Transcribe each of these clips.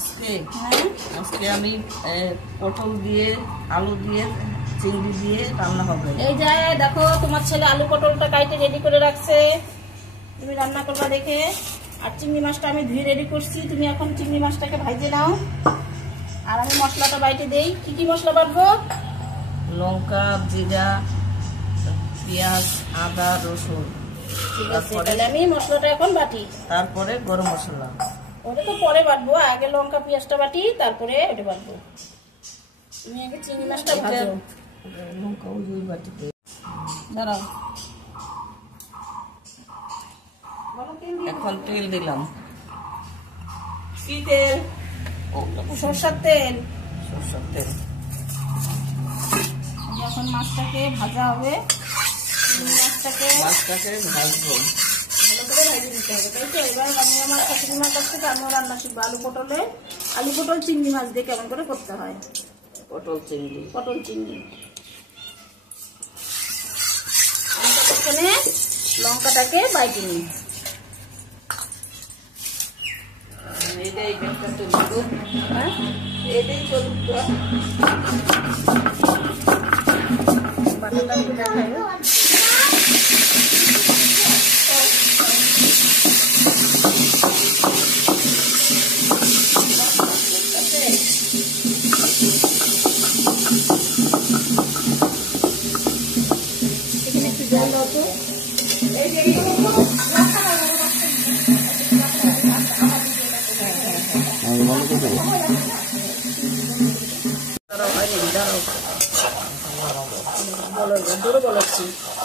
আজকে আমি পটল দিয়ে আলু দিয়ে চিংড়ি দিয়ে রান্না হবে। এই যে দেখো তোমার ছেলে আলু পটলটা কাইটে রেডি করে রাখছে, তুমি রান্না করবা দেখে। আর চিংড়ি মাছটা আমি ধুয়ে রেডি করছি, তুমি এখন চিংড়ি মাছটাকে ভাজে নাও। আর আমি মশলাটা বাইটে দেই। কি কি মশলা বাটবো? লঙ্কা, জিরা, পেঁয়াজ, আদা, রসুন। ঠিক আছে, তাহলে আমি মশলাটা এখন বাটি। তারপরে গরম মশলা। ওটা তো পরে বাটবো, আগে লঙ্কা পেঁয়াজটা বাটি, তারপরে ওটা বাটবো। তুমি আগে চিংড়ি মাছটা ভাজো। লঙ্কা ওই বাটিতে দাঁড়াও। এখন তেল দিলাম। কি তেল? সরষের তেল। সরষের তেল। এখন মাছটাকে ভাজা হবে। মাছটাকে ভাজবো, ভালো করে ভেজে দিতে হবে, তাই তো? এবার আমি আমার শাশুড়িমার কাছ থেকে আমিও রান্না শিখবো। আলু পটল চিংড়ি মাছ দিয়ে কেমন করে করতে হয়। পটল চিংড়ি। আমি ততক্ষণে লঙ্কাটাকে বাইটে নিই। এটাই চলুক, হ্যাঁ এটাই চলুক। বাটাটা একটু দেখাই। এখানে একটু জল দাও তো।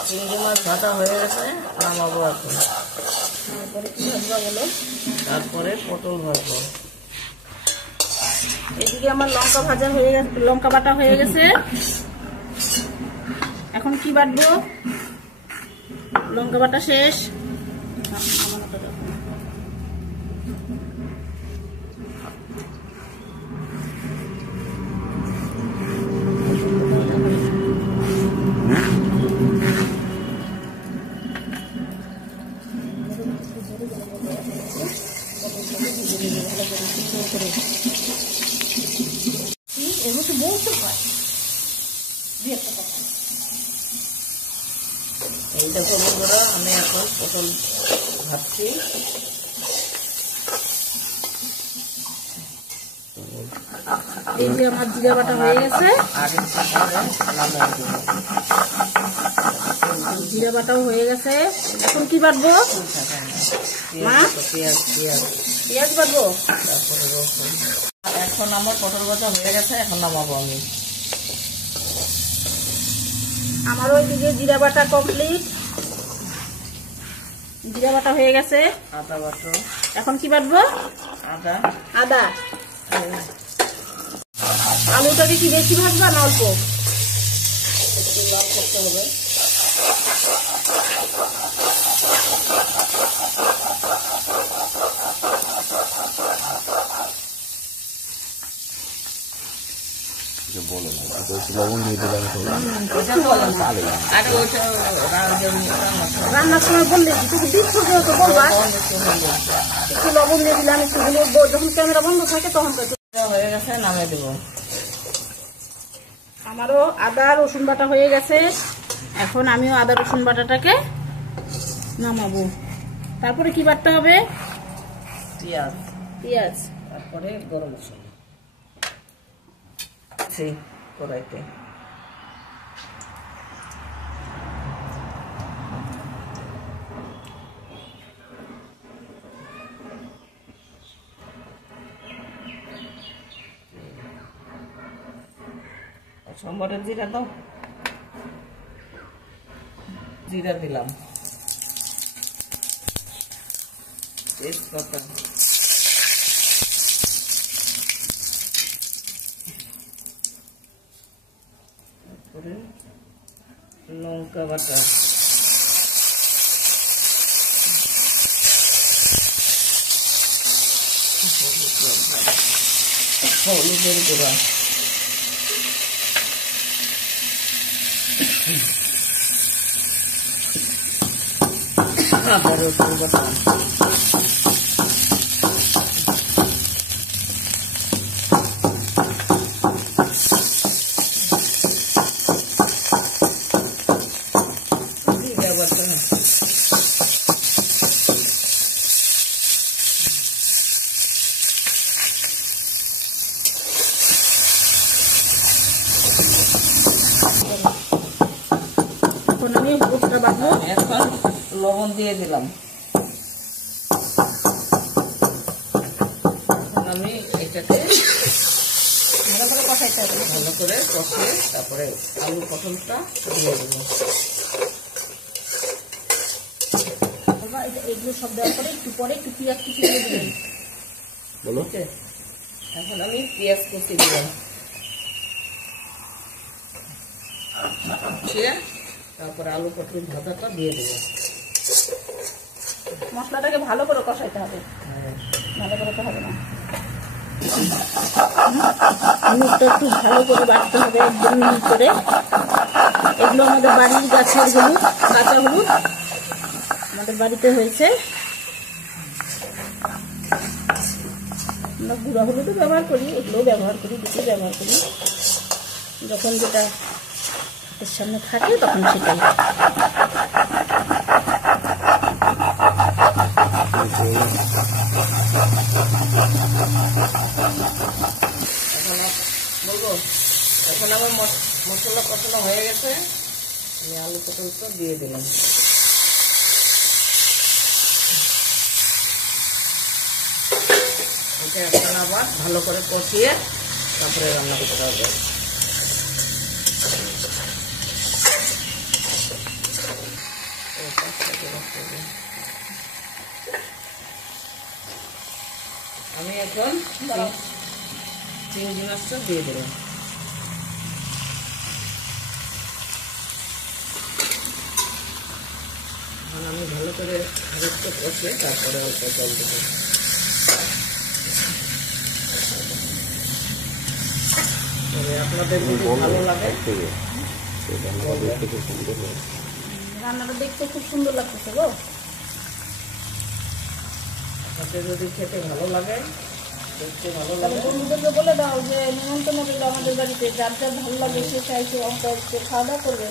চিংড়ি মাছ ভাজা হয়ে গেছে, নামাবো এখন। তারপরে কি ভাজবা বলো? তারপরে পটল ভাজবো। এদিকে আমার লঙ্কা ভাজা হয়ে গেছে, লঙ্কা বাটা হয়ে গেছে। এখন কি বাটবো? লঙ্কা বাটা শেষ। এই দেখো বন্ধুরা, আমি এখন পটল ভাজছি। এই যে আমার জিরা বাটা হয়ে গেছে, জিরা বাটাও হয়ে গেছে। এখন কি বাটবো? মা পেঁয়াজ বাটবো। তারপরে রসুন। এখন আমার পটল ভাজা হয়ে গেছে, এখন নামাবো আমি। আমার ওইদিকে জিরা বাটা কমপ্লিট, জিরা বাটা হয়ে গেছে। আদা বাটো। এখন কি বাটবো? আদা। আলুটাকে কি বেশি ভাজবা না অল্প? একটু লাল করতে হবে। রান্নার সময় বললে তুমি দিচ্ছ যেহেতু বলবা, একটু লবণ দিয়ে দিলাম, একটু হলুদ। যখন ক্যামেরা বন্ধ থাকে তখন হয়ে গেছে, নামিয়ে দেবো। আমারও আদা রসুন বাটা হয়ে গেছে। এখন আমিও আদা রসুন বাটাটাকে নামাবো। তারপরে কি বাটতে হবে? পেঁয়াজ। তারপরে গরম মশলা কড়াইতে। সম্বরের জিরা দাও। জিরা দিলাম, তেজপাতা, তারপরে লঙ্কা বাটা, হলুদের গুঁড়া, আদা রসুন বাটা, এখন আমি হলুদটা বাটবো। এখন লবণ দিয়ে দিলাম। এখন আমি এটাকে ভালো করে কষাইতে হবে। ভালো করে কষিয়ে তারপরে আলু পটলটা দিয়ে দেবো। এগুলো সব দেওয়ার পরে একটু পরে একটু পেঁয়াজ কুচি দিয়ে দেবেন। বলো। এখন আমি পেঁয়াজ কুচি দিলাম, তারপরে আলু পটল ভাজাটা দিয়ে দেবো। মশলাটাকে ভালো করে কষাইতে হবে, ভালো করে তো হবে না। হলুদটা একটু ভালো করে বাটতে হবে, একদম মিহি করে। এগুলো আমাদের বাড়ির গাছের হলুদ, কাঁচা হলুদ আমাদের বাড়িতে হয়েছে। আমরা গুঁড়া হলুদও ব্যবহার করি, এগুলোও ব্যবহার করি, দুটোই ব্যবহার করি। যখন যেটা হাতের সামনে থাকে তখন সেটাই। এখন আমার মশলা কষানো হয়ে গেছে, আমি আলু পটলটা দিয়ে দিলাম। এটা এখন আবার ভালো করে কষিয়ে তারপরে রান্না করতে হবে। আমি এখন চিংড়ি মাছটা দিয়ে দিলাম। আমি ভালো করে আরেকটু কষে তারপরে অল্প জল দেবো। আপনাদের যদি ভালো লাগে, রান্নাটা দেখতে খুব সুন্দর লাগতেছে গো। আপনাদের যদি খেতে ভালো লাগে, দেখতে ভালো তাহলে লাগে, বন্ধুদেরকে বলে দাও যে নিমন্ত্রণ দিল আমাদের বাড়িতে, যার যার ভালো লাগে সে চাইছে অঙ্ক খাওয়া দাওয়া করবে।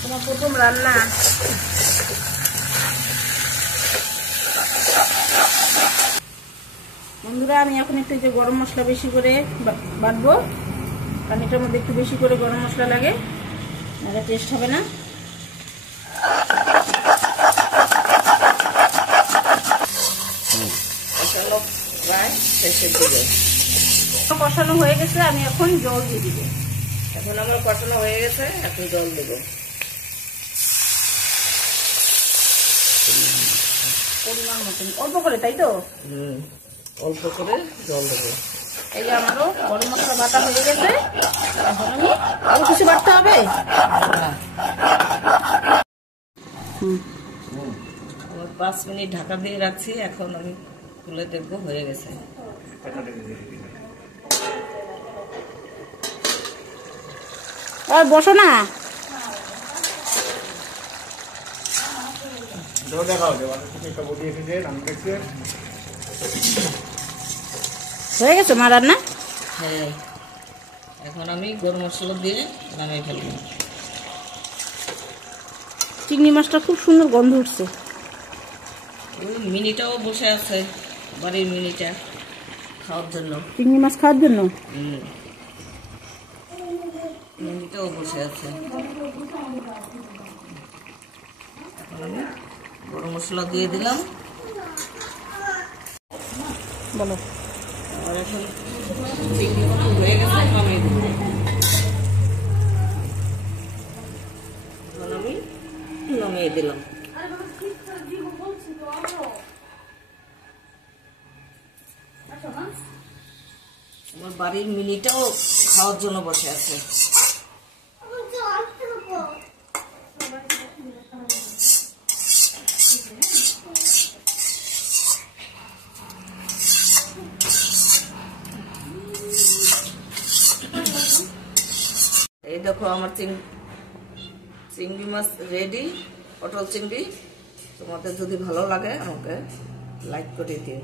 তোমার প্রথম রান্না। বন্ধুরা, আমি এখন একটু যে গরম মশলা বেশি করে বাটবো, কারণ এটার মধ্যে একটু বেশি করে গরম মশলা লাগে, নাহলে টেস্ট হবে না। প্রায় শেষের দিকে কষানো হয়ে গেছে, আমি এখন জল দিয়ে দিব। এখন আমার কষানো হয়ে গেছে, এখন জল দেবো পরিমাণ মতন, অল্প করে, তাই তো? অল্প করে জল দেবো। এই যে আমারও গরম মশলা বাটা হয়ে গেছে, এখন আমি আরো কিছু বাটতে হবে। আমার 5 মিনিট ঢাকা দিয়ে রাখছি, এখন আমি খুলে দেখবো হয়ে গেছে। আর বসো না, হয়ে গেছে মা রান্না। হ্যাঁ, এখন আমি গরম মশলা দিয়ে নামিয়ে ফেলবো। চিংড়ি মাছটা খুব সুন্দর গন্ধ উঠছে। ওই মিনিটাও বসে আছে, বাড়ির মিনিটা খাওয়ার জন্য, চিংড়ি মাছ খাওয়ার জন্য। মিনিটাও বসে আছে। এখন আমি গরম মশলা দিয়ে দিলাম। বলো। আর এখন চিংড়ি মাছ হয়ে গেছে, নামিয়ে দেবো। এখন আমি নামিয়ে দিলাম। আমার বাড়ির মিনিটাও খাওয়ার জন্য বসে আছে। এই দেখো আমার চিংড়ি মাছ রেডি, পটল চিংড়ি। তোমাদের যদি ভালো লাগে আমাকে লাইক করে দিও।